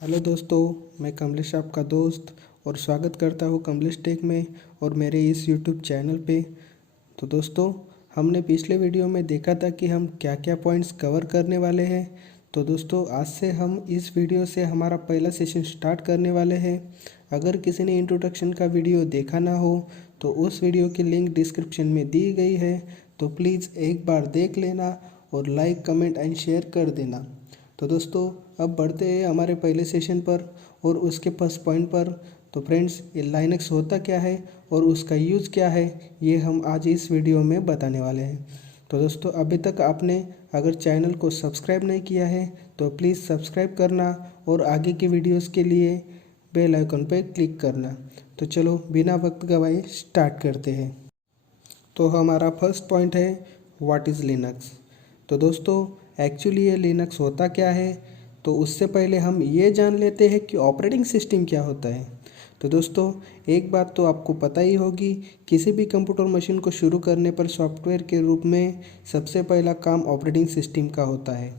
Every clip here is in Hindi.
हेलो दोस्तों, मैं कमलेश आपका दोस्त और स्वागत करता हूँ कमलेश टेक में और मेरे इस यूट्यूब चैनल पे। तो दोस्तों, हमने पिछले वीडियो में देखा था कि हम क्या क्या पॉइंट्स कवर करने वाले हैं। तो दोस्तों, आज से हम इस वीडियो से हमारा पहला सेशन स्टार्ट करने वाले हैं। अगर किसी ने इंट्रोडक्शन का वीडियो देखा ना हो तो उस वीडियो की लिंक डिस्क्रिप्शन में दी गई है, तो प्लीज़ एक बार देख लेना और लाइक कमेंट एंड शेयर कर देना। तो दोस्तों, अब बढ़ते हैं हमारे पहले सेशन पर और उसके फर्स्ट पॉइंट पर। तो फ्रेंड्स, ये लाइनक्स होता क्या है और उसका यूज़ क्या है, ये हम आज इस वीडियो में बताने वाले हैं। तो दोस्तों, अभी तक आपने अगर चैनल को सब्सक्राइब नहीं किया है तो प्लीज़ सब्सक्राइब करना और आगे की वीडियोस के लिए बेल आइकन पर क्लिक करना। तो चलो बिना वक्त गवाए स्टार्ट करते हैं। तो हमारा फर्स्ट पॉइंट है व्हाट इज़ लिनक्स। तो दोस्तों, एक्चुअली ये लिनक्स होता क्या है, तो उससे पहले हम ये जान लेते हैं कि ऑपरेटिंग सिस्टम क्या होता है। तो दोस्तों, एक बात तो आपको पता ही होगी, किसी भी कंप्यूटर मशीन को शुरू करने पर सॉफ्टवेयर के रूप में सबसे पहला काम ऑपरेटिंग सिस्टम का होता है।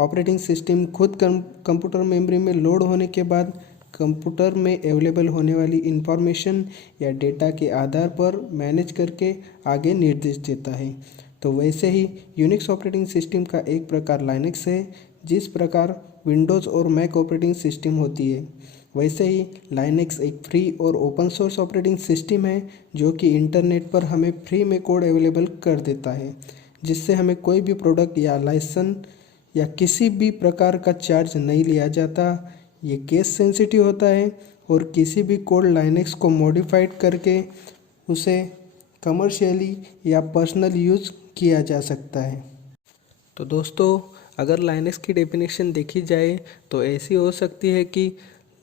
ऑपरेटिंग सिस्टम खुद कंप्यूटर मेमोरी में लोड होने के बाद कंप्यूटर में अवेलेबल होने वाली इंफॉर्मेशन या डेटा के आधार पर मैनेज करके आगे निर्देश देता है। तो वैसे ही यूनिक्स ऑपरेटिंग सिस्टम का एक प्रकार लाइनक्स है। जिस प्रकार विंडोज़ और मैक ऑपरेटिंग सिस्टम होती है, वैसे ही लाइनक्स एक फ्री और ओपन सोर्स ऑपरेटिंग सिस्टम है जो कि इंटरनेट पर हमें फ्री में कोड अवेलेबल कर देता है, जिससे हमें कोई भी प्रोडक्ट या लाइसेंस या किसी भी प्रकार का चार्ज नहीं लिया जाता। ये केस सेंसिटिव होता है और किसी भी कोड लाइनक्स को मॉडिफाइड करके उसे कमर्शियली या पर्सनल यूज़ किया जा सकता है। तो दोस्तों, अगर लाइनक्स की डेफिनेशन देखी जाए तो ऐसी हो सकती है कि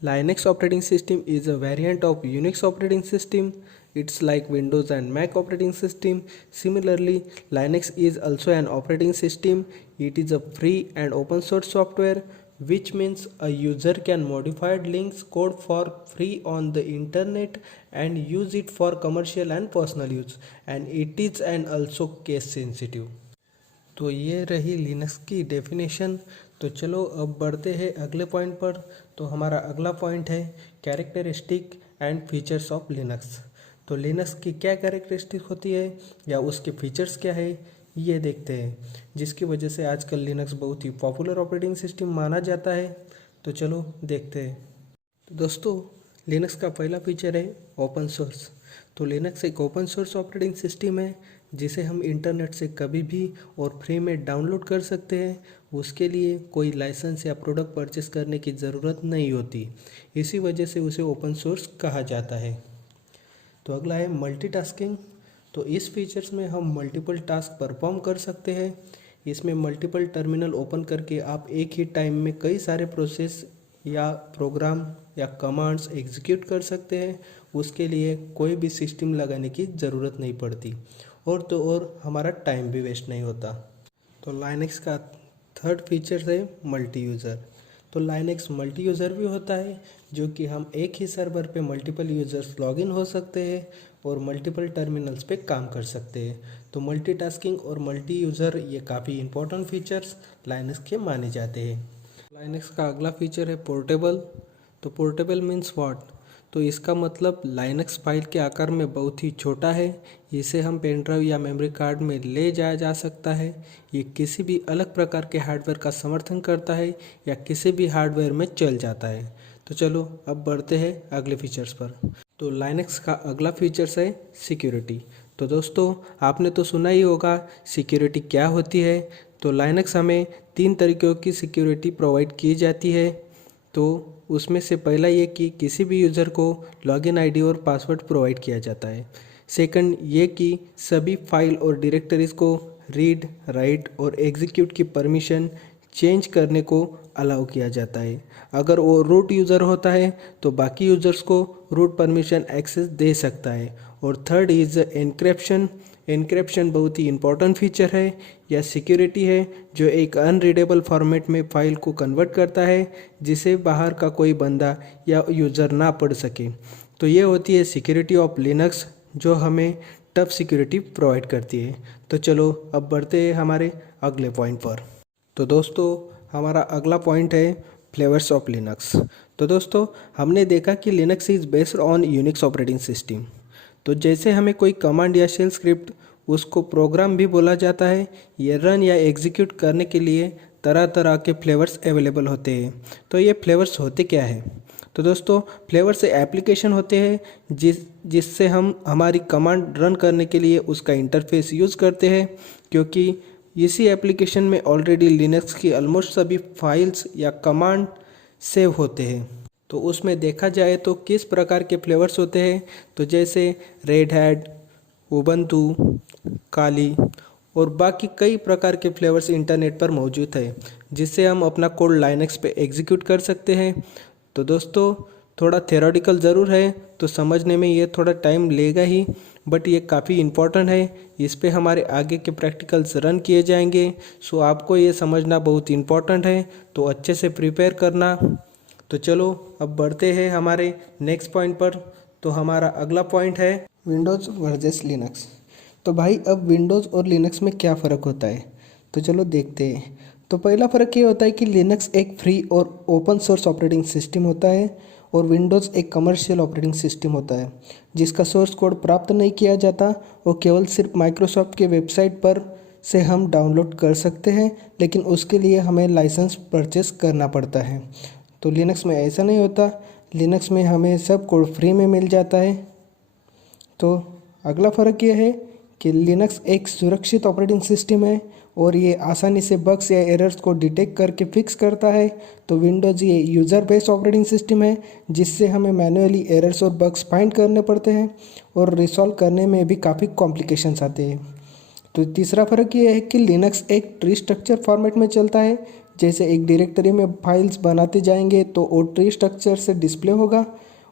Linux operating system is a variant of Unix operating system. It's like Windows and Mac operating system. Similarly, Linux is also an operating system. It is a free and open source software, which means a user can modify links code for free on the internet and use it for commercial and personal use. And it is and also case sensitive. तो ये रही लिनक्स की डेफिनेशन। तो चलो अब बढ़ते हैं अगले पॉइंट पर। तो हमारा अगला पॉइंट है characteristic and features of Linux. तो लिनक्स की क्या कैरेक्टरिस्टिक होती है या उसके फीचर्स क्या है, ये देखते हैं, जिसकी वजह से आजकल लिनक्स बहुत ही पॉपुलर ऑपरेटिंग सिस्टम माना जाता है। तो चलो देखते हैं। तो दोस्तों, लिनक्स का पहला फीचर है ओपन सोर्स। तो लिनक्स एक ओपन सोर्स ऑपरेटिंग सिस्टम है जिसे हम इंटरनेट से कभी भी और फ्री में डाउनलोड कर सकते हैं। उसके लिए कोई लाइसेंस या प्रोडक्ट परचेस करने की ज़रूरत नहीं होती, इसी वजह से उसे ओपन सोर्स कहा जाता है। तो अगला है मल्टीटास्किंग। तो इस फीचर्स में हम मल्टीपल टास्क परफॉर्म कर सकते हैं। इसमें मल्टीपल टर्मिनल ओपन करके आप एक ही टाइम में कई सारे प्रोसेस या प्रोग्राम या कमांड्स एग्जीक्यूट कर सकते हैं। उसके लिए कोई भी सिस्टम लगाने की ज़रूरत नहीं पड़ती और तो और हमारा टाइम भी वेस्ट नहीं होता। तो लाइनक्स का थर्ड फीचर है मल्टी यूज़र। तो लाइनक्स मल्टी यूज़र भी होता है, जो कि हम एक ही सर्वर पे मल्टीपल यूज़र्स लॉगिन हो सकते हैं और मल्टीपल टर्मिनल्स पे काम कर सकते हैं। तो मल्टीटास्किंग और मल्टी यूज़र ये काफ़ी इंपॉर्टेंट फीचर्स लाइनक्स के माने जाते हैं। लाइनक्स का अगला फीचर है पोर्टेबल। तो पोर्टेबल मीन्स व्हाट? तो इसका मतलब लाइनक्स फाइल के आकार में बहुत ही छोटा है। इसे हम पेन ड्राइव या मेमोरी कार्ड में ले जाया जा सकता है। ये किसी भी अलग प्रकार के हार्डवेयर का समर्थन करता है या किसी भी हार्डवेयर में चल जाता है। तो चलो अब बढ़ते हैं अगले फीचर्स पर। तो लाइनक्स का अगला फीचर्स है सिक्योरिटी। तो दोस्तों, आपने तो सुना ही होगा सिक्योरिटी क्या होती है। तो लाइनक्स हमें 3 तरीक़ों की सिक्योरिटी प्रोवाइड की जाती है। तो उसमें से पहला ये कि किसी भी यूज़र को लॉगिन आईडी और पासवर्ड प्रोवाइड किया जाता है। सेकंड ये कि सभी फाइल और डायरेक्टरीज को रीड, राइट और एग्जीक्यूट की परमिशन चेंज करने को अलाउ किया जाता है। अगर वो रूट यूज़र होता है तो बाकी यूज़र्स को रूट परमिशन एक्सेस दे सकता है। और थर्ड इज़ एन्क्रिप्शन। एन्क्रिप्शन बहुत ही इंपॉर्टेंट फीचर है या सिक्योरिटी है जो एक अनरीडेबल फॉर्मेट में फ़ाइल को कन्वर्ट करता है, जिसे बाहर का कोई बंदा या यूज़र ना पढ़ सके। तो ये होती है सिक्योरिटी ऑफ लिनक्स, जो हमें टफ सिक्योरिटी प्रोवाइड करती है। तो चलो अब बढ़ते हैं हमारे अगले पॉइंट पर। तो दोस्तों, हमारा अगला पॉइंट है फ्लेवर्स ऑफ लिनक्स। तो दोस्तों हमने देखा कि Linux is based on Unix operating system. तो जैसे हमें कोई कमांड या शेल स्क्रिप्ट, उसको प्रोग्राम भी बोला जाता है, ये रन या एग्जीक्यूट करने के लिए तरह तरह के फ्लेवर्स अवेलेबल होते हैं। तो ये फ्लेवर्स होते क्या है? तो दोस्तों फ्लेवर्स एप्लीकेशन होते हैं जिससे हम हमारी कमांड रन करने के लिए उसका इंटरफेस यूज़ करते हैं, क्योंकि इसी एप्लीकेशन में ऑलरेडी लिनक्स की ऑलमोस्ट सभी फाइल्स या कमांड सेव होते हैं। तो उसमें देखा जाए तो किस प्रकार के फ्लेवर्स होते हैं, तो जैसे रेड हैट, उबंटू, काली और बाकी कई प्रकार के फ्लेवर्स इंटरनेट पर मौजूद है, जिससे हम अपना कोड लाइनक्स पे एग्जीक्यूट कर सकते हैं। तो दोस्तों थोड़ा थ्योरेटिकल ज़रूर है, तो समझने में ये थोड़ा टाइम लेगा ही, बट ये काफ़ी इम्पोर्टेंट है। इस पे हमारे आगे के प्रैक्टिकल्स रन किए जाएंगे, सो आपको ये समझना बहुत इम्पोर्टेंट है, तो अच्छे से प्रिपेयर करना। तो चलो अब बढ़ते हैं हमारे नेक्स्ट पॉइंट पर। तो हमारा अगला पॉइंट है विंडोज़ वर्सेस लिनक्स। तो भाई अब विंडोज़ और लिनक्स में क्या फ़र्क होता है, तो चलो देखते हैं। तो पहला फ़र्क ये होता है कि लिनक्स एक फ्री और ओपन सोर्स ऑपरेटिंग सिस्टम होता है और विंडोज़ एक कमर्शियल ऑपरेटिंग सिस्टम होता है, जिसका सोर्स कोड प्राप्त नहीं किया जाता और केवल सिर्फ माइक्रोसॉफ्ट के वेबसाइट पर से हम डाउनलोड कर सकते हैं, लेकिन उसके लिए हमें लाइसेंस परचेस करना पड़ता है। तो लिनक्स में ऐसा नहीं होता, लिनक्स में हमें सब कोड फ्री में मिल जाता है। तो अगला फ़र्क ये है कि लिनक्स एक सुरक्षित ऑपरेटिंग सिस्टम है और ये आसानी से बग्स या एरर्स को डिटेक्ट करके फिक्स करता है। तो विंडोज़ ये यूज़र बेस्ड ऑपरेटिंग सिस्टम है, जिससे हमें मैन्युअली एरर्स और बग्स फाइंड करने पड़ते हैं और रिसॉल्व करने में भी काफ़ी कॉम्प्लिकेशंस आते हैं। तो तीसरा फ़र्क ये है कि लिनक्स एक ट्री स्ट्रक्चर फॉर्मेट में चलता है। जैसे एक डायरेक्टरी में फाइल्स बनाते जाएंगे तो वो ट्री स्ट्रक्चर से डिस्प्ले होगा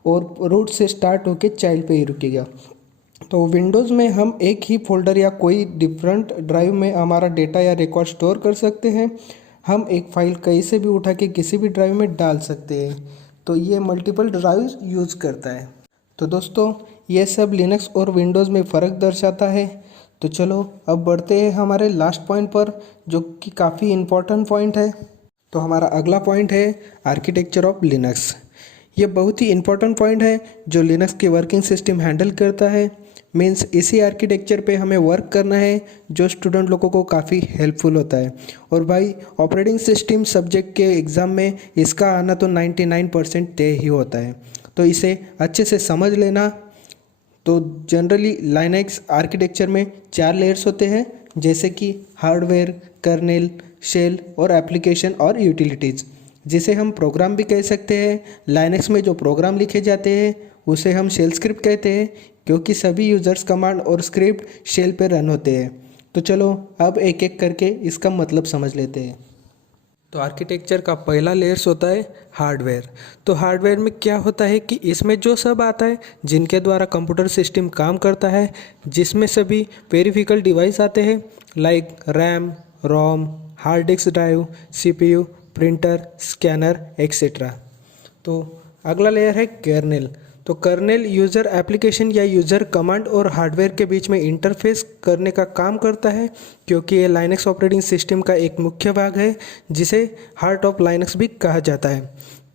और रूट से स्टार्ट होकर चाइल्ड पे ही रुकेगा। तो विंडोज़ में हम एक ही फोल्डर या कोई डिफरेंट ड्राइव में हमारा डेटा या रिकॉर्ड स्टोर कर सकते हैं। हम एक फ़ाइल कहीं से भी उठा के किसी भी ड्राइव में डाल सकते हैं। तो ये मल्टीपल ड्राइव यूज़ करता है। तो दोस्तों ये सब लिनक्स और विंडोज़ में फ़र्क दर्शाता है। तो चलो अब बढ़ते हैं हमारे लास्ट पॉइंट पर, जो कि काफ़ी इम्पोर्टेंट पॉइंट है। तो हमारा अगला पॉइंट है आर्किटेक्चर ऑफ लिनक्स। ये बहुत ही इम्पोर्टेंट पॉइंट है जो लिनक्स की वर्किंग सिस्टम हैंडल करता है। मीन्स इसी आर्किटेक्चर पे हमें वर्क करना है, जो स्टूडेंट लोगों को काफ़ी हेल्पफुल होता है। और भाई ऑपरेटिंग सिस्टम सब्जेक्ट के एग्ज़ाम में इसका आना तो 99% तय ही होता है, तो इसे अच्छे से समझ लेना। तो जनरली लाइनक्स आर्किटेक्चर में 4 लेयर्स होते हैं, जैसे कि हार्डवेयर, कर्नेल, शेल और एप्लीकेशन और यूटिलिटीज़, जिसे हम प्रोग्राम भी कह सकते हैं। लाइनक्स में जो प्रोग्राम लिखे जाते हैं उसे हम शेल स्क्रिप्ट कहते हैं, क्योंकि सभी यूज़र्स कमांड और स्क्रिप्ट शेल पे रन होते हैं। तो चलो अब एक एक करके इसका मतलब समझ लेते हैं। तो आर्किटेक्चर का पहला लेयर्स होता है हार्डवेयर। तो हार्डवेयर में क्या होता है कि इसमें जो सब आता है जिनके द्वारा कंप्यूटर सिस्टम काम करता है, जिसमें सभी पेरिफेरल डिवाइस आते हैं like RAM, ROM, hard disk drive, CPU, printer, scanner etcetera. तो अगला लेयर है कर्नेल। तो कर्नेल यूज़र एप्लीकेशन या यूज़र कमांड और हार्डवेयर के बीच में इंटरफेस करने का काम करता है, क्योंकि ये लाइनक्स ऑपरेटिंग सिस्टम का एक मुख्य भाग है, जिसे हार्ट ऑफ लाइनक्स भी कहा जाता है।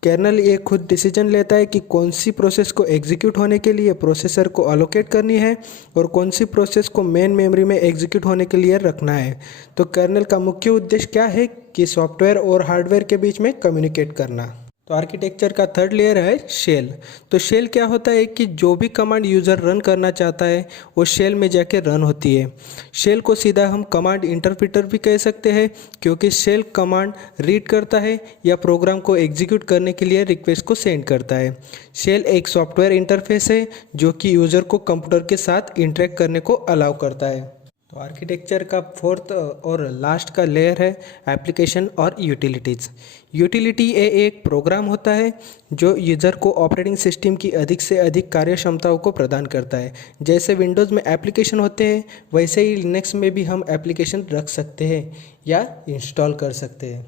कर्नेल ये खुद डिसीजन लेता है कि कौन सी प्रोसेस को एग्जीक्यूट होने के लिए प्रोसेसर को अलोकेट करनी है और कौन सी प्रोसेस को मेन मेमोरी में एग्जीक्यूट होने के लिए रखना है। तो कर्नेल का मुख्य उद्देश्य क्या है कि सॉफ्टवेयर और हार्डवेयर के बीच में कम्युनिकेट करना। तो आर्किटेक्चर का थर्ड लेयर है शेल। तो शेल क्या होता है कि जो भी कमांड यूज़र रन करना चाहता है वो शेल में जाके रन होती है। शेल को सीधा हम कमांड इंटरप्रेटर भी कह सकते हैं, क्योंकि शेल कमांड रीड करता है या प्रोग्राम को एग्जीक्यूट करने के लिए रिक्वेस्ट को सेंड करता है। शेल एक सॉफ्टवेयर इंटरफेस है जो कि यूज़र को कंप्यूटर के साथ इंटरेक्ट करने को अलाउ करता है। तो आर्किटेक्चर का फोर्थ और लास्ट का लेयर है एप्लीकेशन और यूटिलिटीज़। यूटिलिटी एक प्रोग्राम होता है जो यूज़र को ऑपरेटिंग सिस्टम की अधिक से अधिक कार्य क्षमताओं को प्रदान करता है। जैसे विंडोज़ में एप्लीकेशन होते हैं, वैसे ही लिनक्स में भी हम एप्लीकेशन रख सकते हैं या इंस्टॉल कर सकते हैं।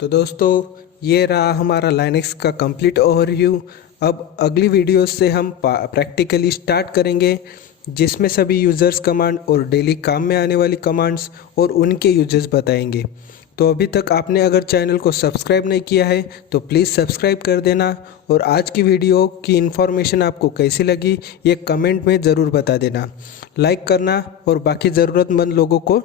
तो दोस्तों ये रहा हमारा लाइनक्स का कंप्लीट ओवरव्यू। अब अगली वीडियोस से हम प्रैक्टिकली स्टार्ट करेंगे, जिसमें सभी यूज़र्स कमांड और डेली काम में आने वाली कमांड्स और उनके यूजेस बताएंगे। तो अभी तक आपने अगर चैनल को सब्सक्राइब नहीं किया है तो प्लीज़ सब्सक्राइब कर देना। और आज की वीडियो की इन्फॉर्मेशन आपको कैसी लगी ये कमेंट में ज़रूर बता देना। लाइक करना और बाकी ज़रूरतमंद लोगों को